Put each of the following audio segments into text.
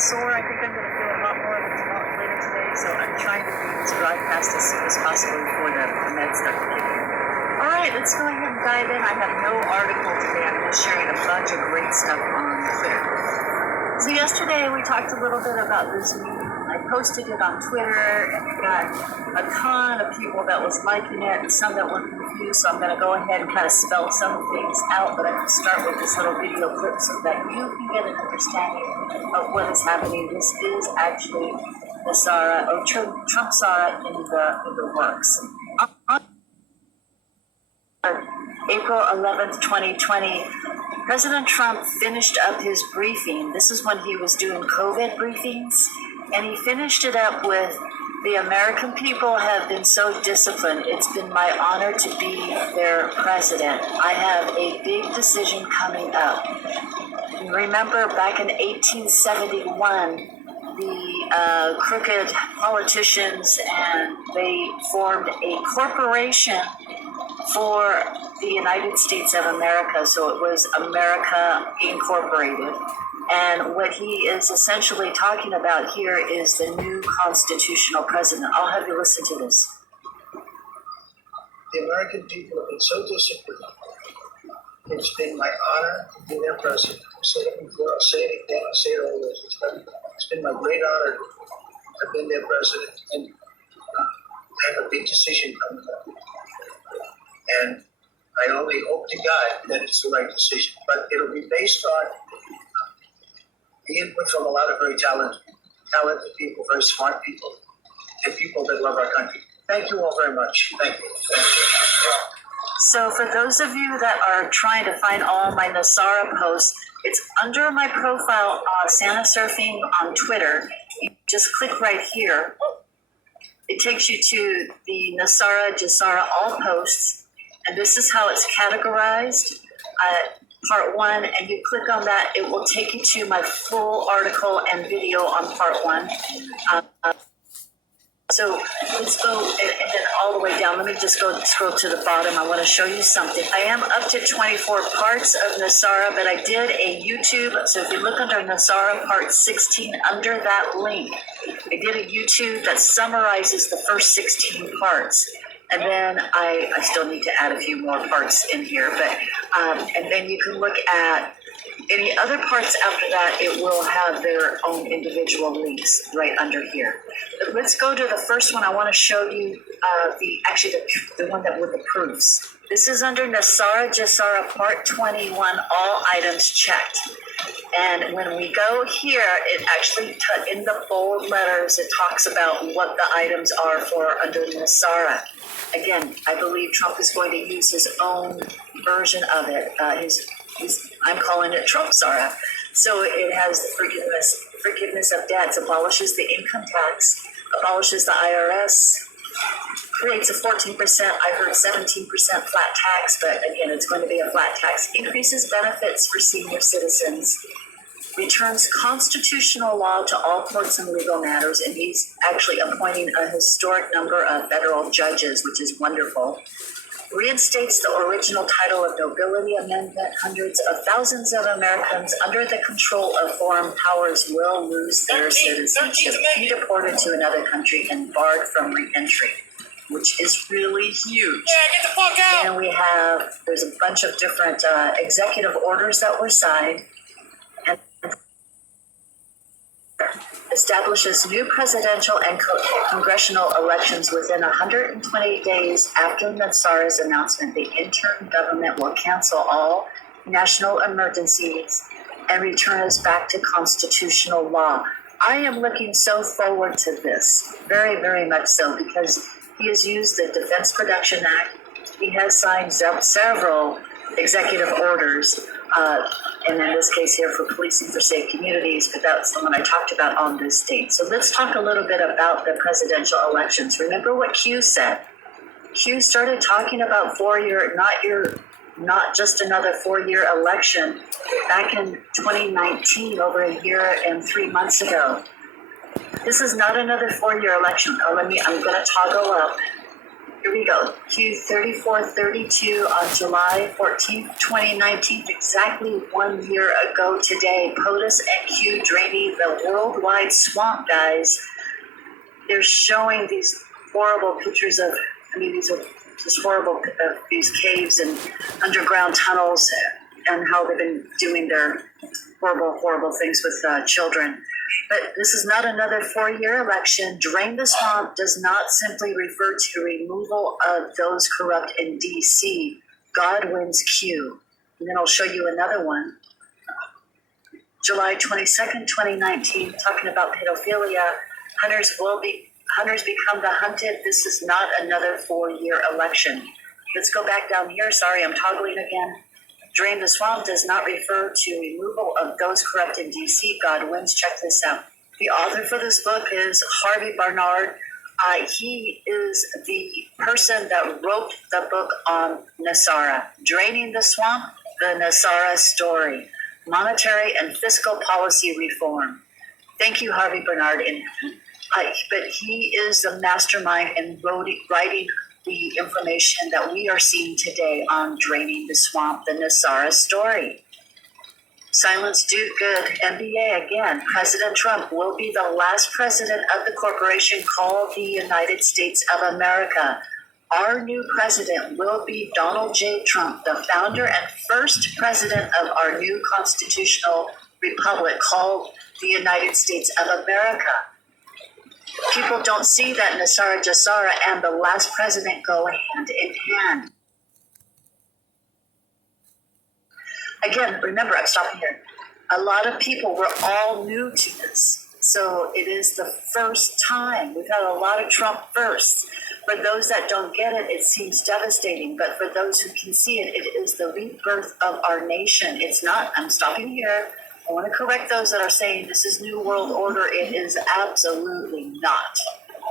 sore. I think I'm going to feel a lot more of it later today, so I'm trying to do this broadcast as soon as possible before the meds start to kick in. All right, let's go ahead and dive in. I have no article today. I'm just sharing a bunch of great stuff on Twitter. So yesterday we talked a little bit about this meeting. I posted it on Twitter, and it got a ton of people that was liking it, and some that were confused. So I'm going to go ahead and kind of spell some things out, but I'm going to start with this little video clip so that you can get an understanding of what is happening. This is actually nesara or Trumpsara in the works. On April 11th, 2020, President Trump finished up his briefing. This is when he was doing COVID briefings, and he finished it up with, "The American people have been so disciplined. It's been my honor to be their president. I have a big decision coming up." You remember back in 1871, the crooked politicians, and they formed a corporation for the United States of America. So it was America Incorporated. And what he is essentially talking about here is the new constitutional president. I'll have you listen to this. The American people have been so disciplined. It's been my honor to be their president. I've said it before, I'll say it again, I'll say it always. It's been my great honor to have been their president, and I have a big decision coming up. And I only hope to God that it's the right decision. But it'll be based on the input from a lot of very talented people, very smart people, and people that love our country. Thank you all very much. Thank you. So for those of you that are trying to find all my nesara posts, it's under my profile on Santa Surfing on Twitter. You just click right here. It takes you to the nesara Jasara all posts. And this is how it's categorized, part 1, and you click on that, it will take you to my full article and video on part 1. So let's go and then all the way down. Let me just go scroll to the bottom. I want to show you something. I am up to 24 parts of nesara, but I did a YouTube. So if you look under nesara part 16, under that link, I did a YouTube that summarizes the first 16 parts. And then I still need to add a few more parts in here, but and then you can look at any other parts after that. It will have their own individual links right under here. But let's go to the first one. I want to show you the one that with the proofs. This is under nesara Jasara part 21, all items checked. And when we go here, it actually, in the bold letters, it talks about what the items are for under nesara. Again, I believe Trump is going to use his own version of it. I'm calling it Trumpsara. So it has the forgiveness of debts, abolishes the income tax, abolishes the IRS, creates a 14%, I heard 17% flat tax, but again, it's going to be a flat tax, increases benefits for senior citizens, returns constitutional law to all courts and legal matters, and he's actually appointing a historic number of federal judges, which is wonderful. Reinstates the original title of nobility amendment. Hundreds of thousands of Americans under the control of foreign powers will lose their citizenship, be deported to another country, and barred from re-entry, which is really huge. Yeah, get the fuck out! And there's a bunch of different executive orders that were signed. Establishes new presidential and congressional elections within 120 days after nesara's announcement. The interim government will cancel all national emergencies and return us back to constitutional law. I am looking so forward to this, very, very much so, because he has used the Defense Production Act. He has signed several executive orders, and in this case here for policing for safe communities, but that's the one I talked about on this date. So let's talk a little bit about the presidential elections. Remember what Q said. Q started talking about not just another 4-year election back in 2019, over a year and 3 months ago. This is not another 4-year election. I'm going to toggle up. Here we go. Q3432 on July 14th, 2019, exactly 1 year ago today. POTUS and Q draining the worldwide swamp, guys. They're showing these horrible pictures of, these are just horrible, these caves and underground tunnels and how they've been doing their horrible, horrible things with children. But this is not another 4-year election. Drain the swamp does not simply refer to removal of those corrupt in D.C. God wins Q. And then I'll show you another one. July 22nd, 2019, talking about pedophilia. Hunters become the hunted. This is not another 4-year election. Let's go back down here. Sorry, I'm toggling again. Drain the swamp does not refer to removal of those corrupt in D.C. God wins. Check this out. The author for this book is Harvey Barnard. He is the person that wrote the book on Nesara, Draining the Swamp, the Nesara Story, Monetary and Fiscal Policy Reform. Thank you, Harvey Barnard. But he is the mastermind in writing the information that we are seeing today on Draining the Swamp, the Nesara Story. Silence do good. NBA again. President Trump will be the last president of the corporation called the United States of America. Our new president will be Donald J. Trump, the founder and first president of our new constitutional republic called the United States of America. People don't see that Nesara Jasara and the last president go hand in hand. Again, remember, I'm stopping here. A lot of people were all new to this. So it is the first time. We've had a lot of Trump firsts. For those that don't get it, it seems devastating. But for those who can see it, it is the rebirth of our nation. It's not, I'm stopping here. I want to correct those that are saying this is New World Order. It is absolutely not.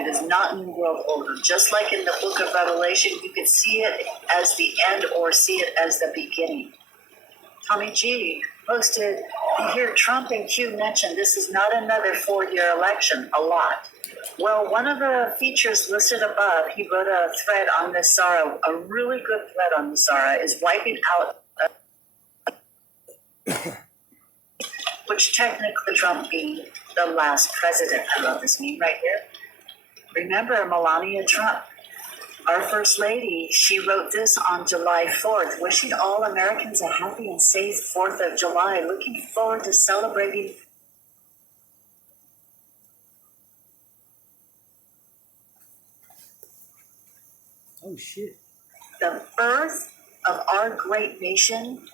It is not New World Order. Just like in the book of Revelation, you could see it as the end or see it as the beginning. Tommy G posted, you hear Trump and Q mentioned this is not another 4-year election, a lot. Well, one of the features listed above, he wrote a thread on Nesara, a really good thread on Nesara, is wiping out which technically Trump being the last president. I love this meme right here. Remember Melania Trump, our First Lady, she wrote this on July 4th, wishing all Americans a happy and safe 4th of July, looking forward to celebrating the birth of our great nation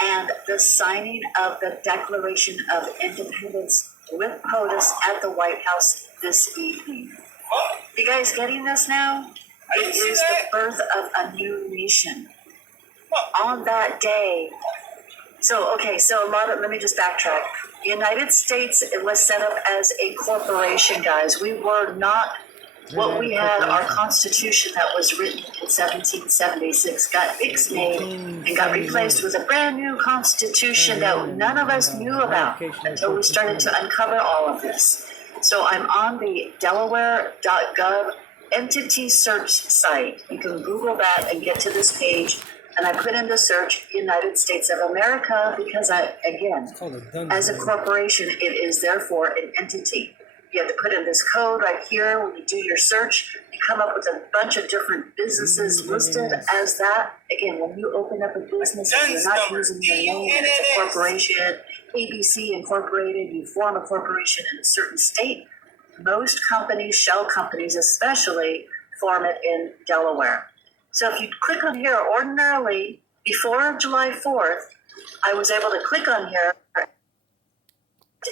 and the signing of the Declaration of Independence with POTUS at the White House this evening. You guys getting this now? It is the birth of a new nation. On that day, let me just backtrack. The United States, it was set up as a corporation, guys. We were not what we had. Our Constitution that was written in 1776 got ixnayed and got replaced with a brand new Constitution that none of us knew about until we started to uncover all of this. So I'm on the Delaware.gov entity search site. You can Google that and get to this page. And I put in the search United States of America because as a corporation, it is therefore an entity. You have to put in this code right here. When you do your search, you come up with a bunch of different businesses listed as that. Again, when you open up a business, you're not using your name, it's a corporation, ABC Incorporated, you form a corporation in a certain state. Most companies, shell companies especially, form it in Delaware. So if you click on here, ordinarily, before July 4th, I was able to click on here,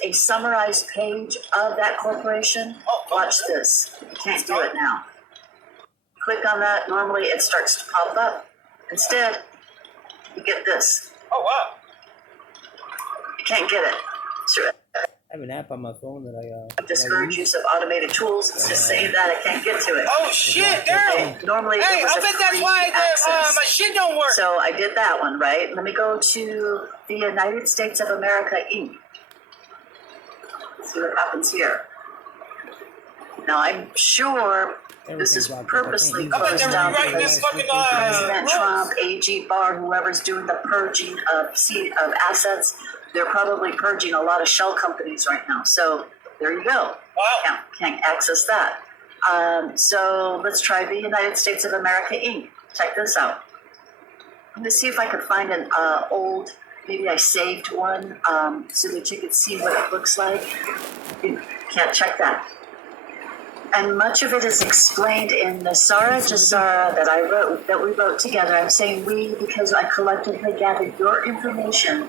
a summarized page of that corporation. Watch this. You can't do it now. Click on that. Normally it starts to pop up. Instead, you get this. Oh, wow. You can't get it. So I have an app on my phone that I discourage use of automated tools. It's just saying that I can't get to it. Oh, shit, Daryl. Normally, Hey, it was I bet that's why my shit don't work. So I did that one, right? Let me go to the United States of America, Inc. See what happens here. Now, I'm sure this is Everything's locked up. I can't purposely use I bet closed they're down rewriting because this fucking President rules. Trump, AG Barr, whoever's doing the purging of assets, they're probably purging a lot of shell companies right now. So there you go. Wow. Can't access that. So let's try the United States of America Inc. Check this out. I'm gonna see if I could find an old, maybe I saved one, so that you could see what it looks like. You can't check that. And much of it is explained in Nesara Jasara that we wrote together. I'm saying we because I collectively gathered your information,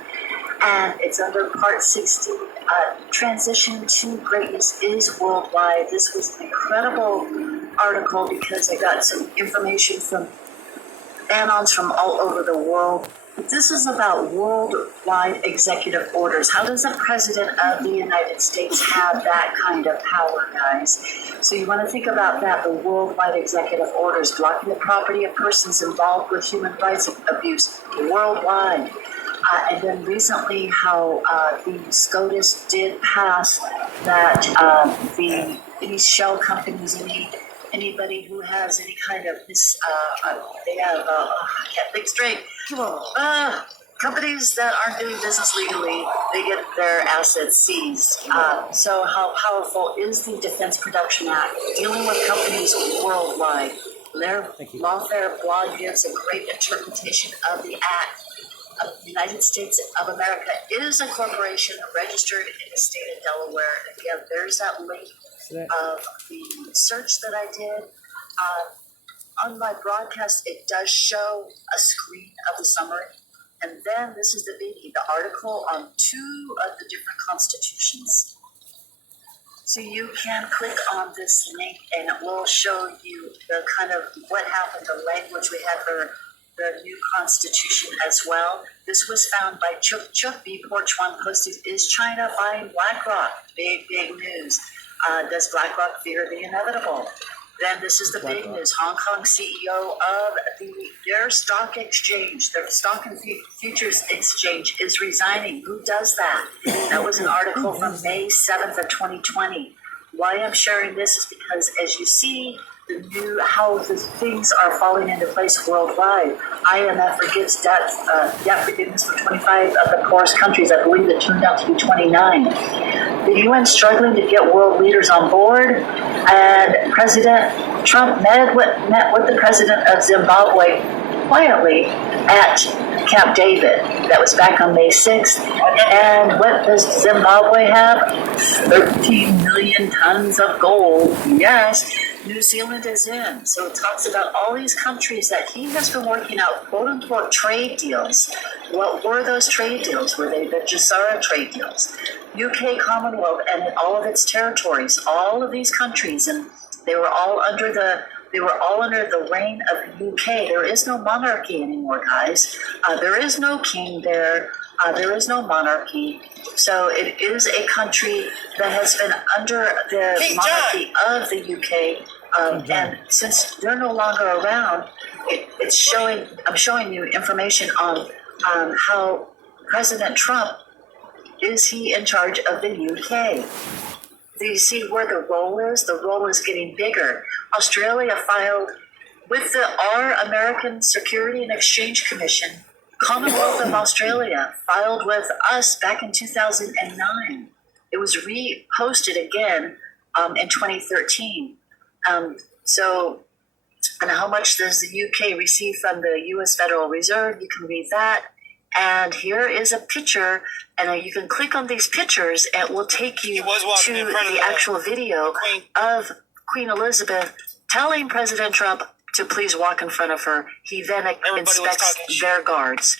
and it's under part 60. Transition to greatness is worldwide. This was an incredible article because I got some information from anons from all over the world. This is about worldwide executive orders. How does the President of the United States have that kind of power, guys? So you want to think about that, the worldwide executive orders, blocking the property of persons involved with human rights abuse worldwide. And then recently how the SCOTUS did pass that these shell companies, anybody who has any kind of this, they have, I can't think straight. Companies that aren't doing business legally, they get their assets seized. So how powerful is the Defense Production Act dealing with companies worldwide? Their Lawfare blog gives a great interpretation of the act. The United States of America is a corporation registered in the state of Delaware. Again, there's that link of the search that I did. On my broadcast, it does show a screen of the summary. And then this is the biggie, the article on 2 of the different constitutions. So you can click on this link and it will show you the kind of what happened, the language we had for the new constitution as well. This was found by Chuk Chuk B. Porch One posted, is China buying BlackRock? Big news. Does BlackRock fear the inevitable? Then this is the big news. Hong Kong CEO of their stock exchange, their stock and futures exchange is resigning. Who does that? That was an article from May 7th of 2020. Why I'm sharing this is because as you see how the things are falling into place worldwide. IMF forgives debt forgiveness for 25 of the poorest countries. I believe it turned out to be 29. The UN struggling to get world leaders on board, and President Trump met with the president of Zimbabwe quietly at Camp David. That was back on May 6th. And what does Zimbabwe have? 13 million tons of gold. Yes. New Zealand is in. So it talks about all these countries that he has been working out, quote unquote, trade deals. What were those trade deals? Were they the Jasara trade deals? UK Commonwealth and all of its territories, all of these countries, and they were all under the reign of the UK. There is no monarchy anymore, guys. There is no king there. There is no monarchy. So it is a country that has been under the monarchy of the UK. And since they're no longer around, I'm showing you information on how President Trump, is he in charge of the UK? Do you see where the role is? The role is getting bigger. Australia filed with our American Security and Exchange Commission. Commonwealth of Australia filed with us back in 2009. It was reposted again in 2013. So, and how much does the UK receive from the US Federal Reserve? You can read that. And here is a picture, and you can click on these pictures, and it will take you to the actual video of Queen Elizabeth telling President Trump to please walk in front of her. He then inspects their guards.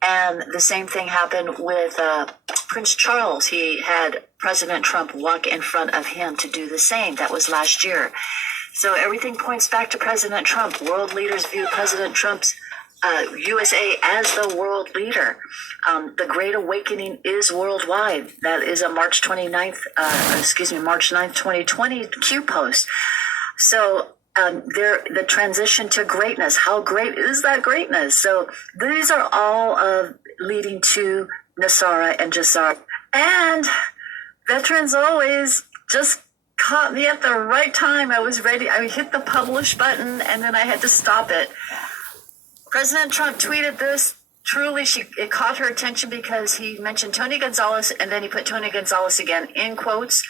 And the same thing happened with Prince Charles. He had President Trump walk in front of him to do the same. That was last year. So everything points back to President Trump. World leaders view President Trump's USA as the world leader. The Great Awakening is worldwide. That is a March 9th, 2020 Q post. So the transition to greatness, how great is that greatness? So these are all leading to Nesara and Jasara. And veterans always just caught me at the right time. I was ready. I hit the publish button and then I had to stop it. President Trump tweeted this. Truly, it caught her attention because he mentioned Tony Gonzalez and then he put Tony Gonzalez again in quotes.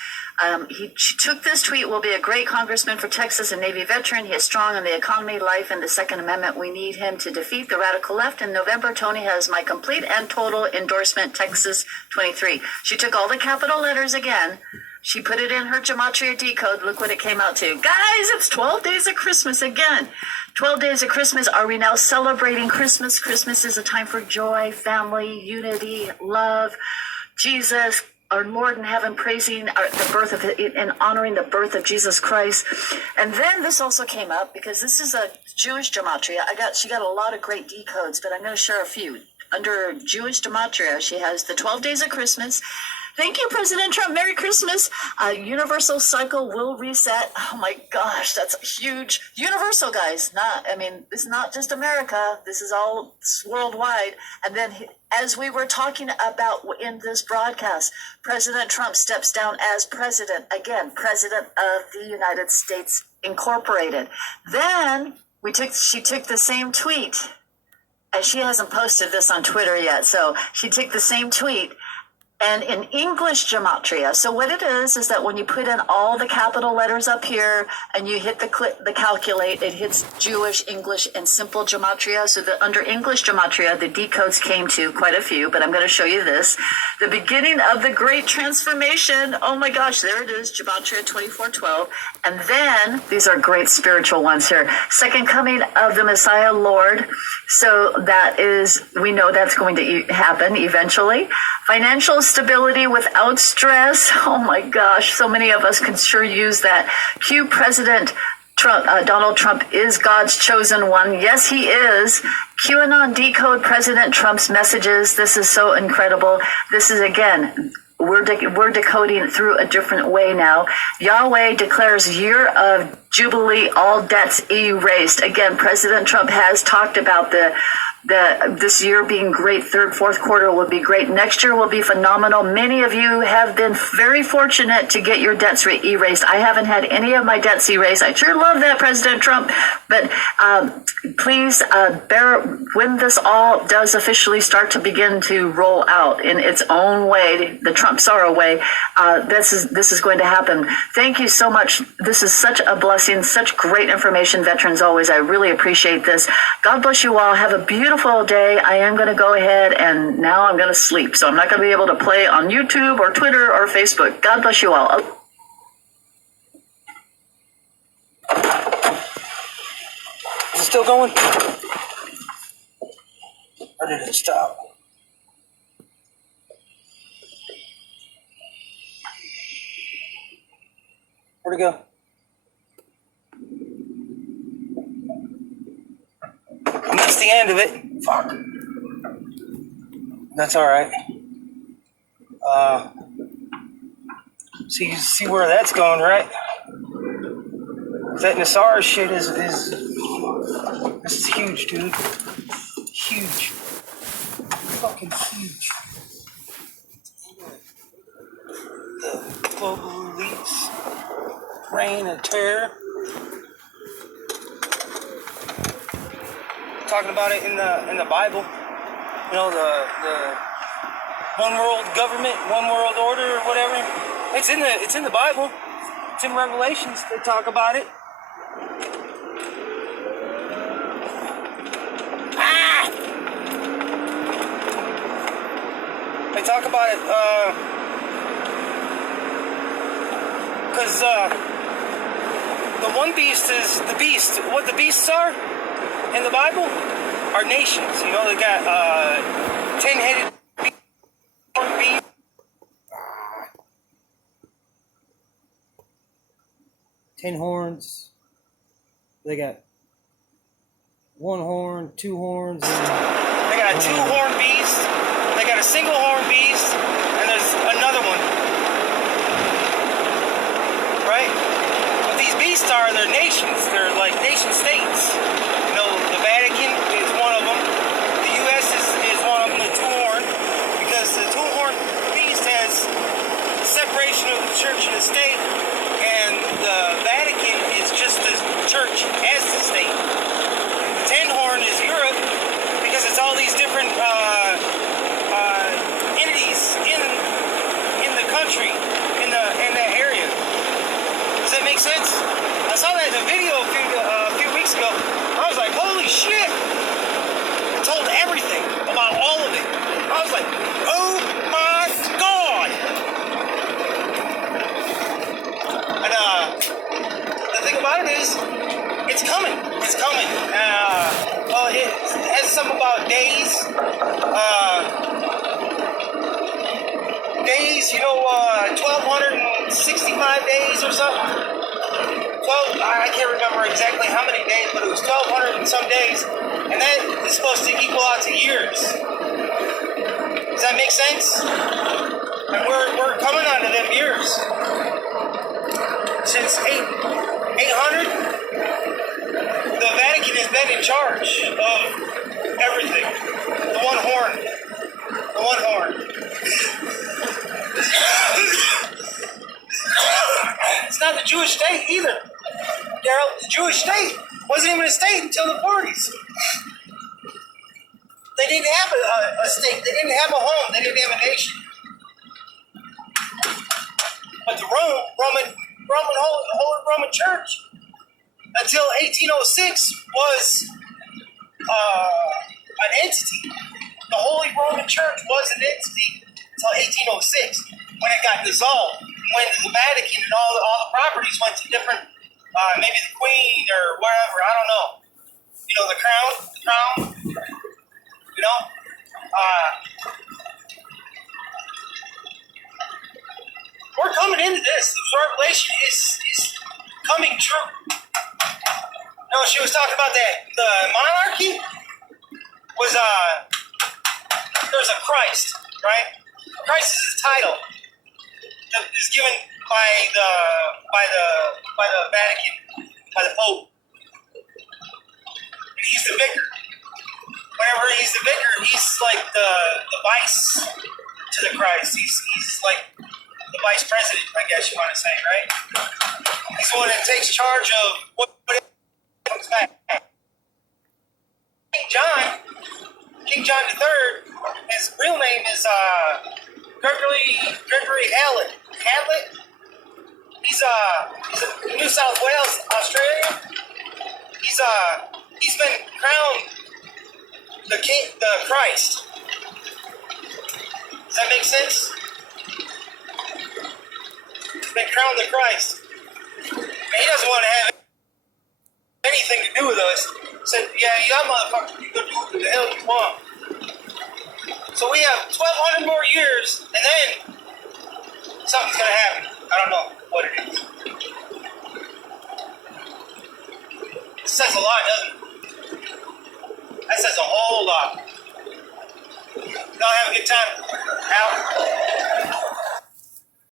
She took this tweet, will be a great congressman for Texas, a Navy veteran. He is strong on the economy, life, and the Second Amendment. We need him to defeat the radical left. In November, Tony has my complete and total endorsement, Texas 23. She took all the capital letters again. She put it in her gematria decode. Look what it came out to. Guys, it's 12 days of Christmas again. 12 days of Christmas. Are we now celebrating Christmas? Christmas is a time for joy, family, unity, love, Jesus, our Lord in heaven, praising the birth of and honoring the birth of Jesus Christ. And then this also came up because this is a Jewish gematria. She got a lot of great decodes, but I'm going to share a few. Under Jewish gematria, she has the 12 days of Christmas. Thank you, President Trump. Merry Christmas. Universal cycle will reset. Oh my gosh, that's huge. Universal, guys. It's not just America. This is all worldwide. And then, as we were talking about in this broadcast, President Trump steps down as president. Again, president of the United States Incorporated. Then she took the same tweet. And she hasn't posted this on Twitter yet. So she took the same tweet. And in English gematria, so what it is that when you put in all the capital letters up here and you hit the calculate, it hits Jewish, English, and simple gematria. So under English gematria, the decodes came to quite a few, but I'm going to show you this. The beginning of the Great Transformation. Oh my gosh, there it is, gematria 2412. And then, these are great spiritual ones here. Second coming of the Messiah Lord. So we know that's going to happen eventually. Financial stability without stress. Oh my gosh, so many of us can sure use that. Q President Trump, Donald Trump is God's chosen one. Yes, he is. QAnon decode President Trump's messages. This is so incredible. This is, again, we're decoding it through a different way now. Yahweh declares year of Jubilee, all debts erased. Again, President Trump has talked about this year being great. Third, fourth quarter will be great. Next year will be phenomenal. Many of you have been very fortunate to get your debts erased. I haven't had any of my debts erased. I sure love that, President Trump. But please bear when this all does officially start to begin to roll out in its own way, the Trump Sorrow way. This is going to happen. Thank you so much. This is such a blessing. Such great information, veterans. Always, I really appreciate this. God bless you all. Have a beautiful day. I am going to go ahead and now I'm going to sleep. So I'm not going to be able to play on YouTube or Twitter or Facebook. God bless you all. Is it still going? Or did it stop? Where'd it go? I missed the end of it. Fuck. That's alright. See where that's going, right? That nesara shit is this is huge, dude. Huge. Fucking huge. The global elites reign of terror. Talking about it in the Bible. You know, the one world government, one world order or whatever. It's in the Bible. It's in Revelations. They talk about it. They talk about it, because the one beast is the beast. What the beasts are in the Bible are nations. You know, they got 10-headed beast. 10 horns. They got 1 horn, 2 horns, and They got a 2-horn beast. They got a single horn beast, and there's another one. Right? What these beasts are, they're nations. They're like nation states. You know, the Vatican is one of them. The U.S. is one of them, the 2-horn, because the 2-horn beast has separation of the church and the state, and make sense? I saw that in a video a few weeks ago. I was like, holy shit! It told everything about all of it. I was like, oh my god! And the thing about it is, it's coming. It's coming. It has something about days. Days, 1,265 days or something. 12, I can't remember exactly how many days, but it was 1,200 and some days. And that is supposed to equal out to years. Does that make sense? And we're coming on to them years. Since 800, the Vatican has been in charge of everything. The one horn. The one horn. It's not the Jewish state either. Daryl, the Jewish state wasn't even a state until the 40s. They didn't have a state. They didn't have a home. They didn't have a nation. But the Holy Roman Church, until 1806, was an entity. The Holy Roman Church was an entity until 1806, when it got dissolved. When the Vatican and all the properties went to different, maybe the Queen or wherever, I don't know. The crown. We're coming into this. The Revelation is coming true. She was talking about that. The monarchy was there's a Christ, right? Christ is his title that is given by the Vatican, by the Pope. And he's the vicar. Whenever he's the vicar, he's like the vice to the Christ. He's like the vice president, I guess you want to say, right? He's the one that takes charge of what comes back. King John III, his real name is Gregory Hallett. He's in New South Wales, Australia. He's been crowned the Christ. Does that make sense? He's been crowned the Christ. And he doesn't want to have anything to do with us. Said, y'all motherfuckers, you can do what the hell you want. So we have 1,200 more years, and then something's gonna happen. I don't know what it is. It says a lot, doesn't it? That says a whole lot. Y'all have a good time. Out.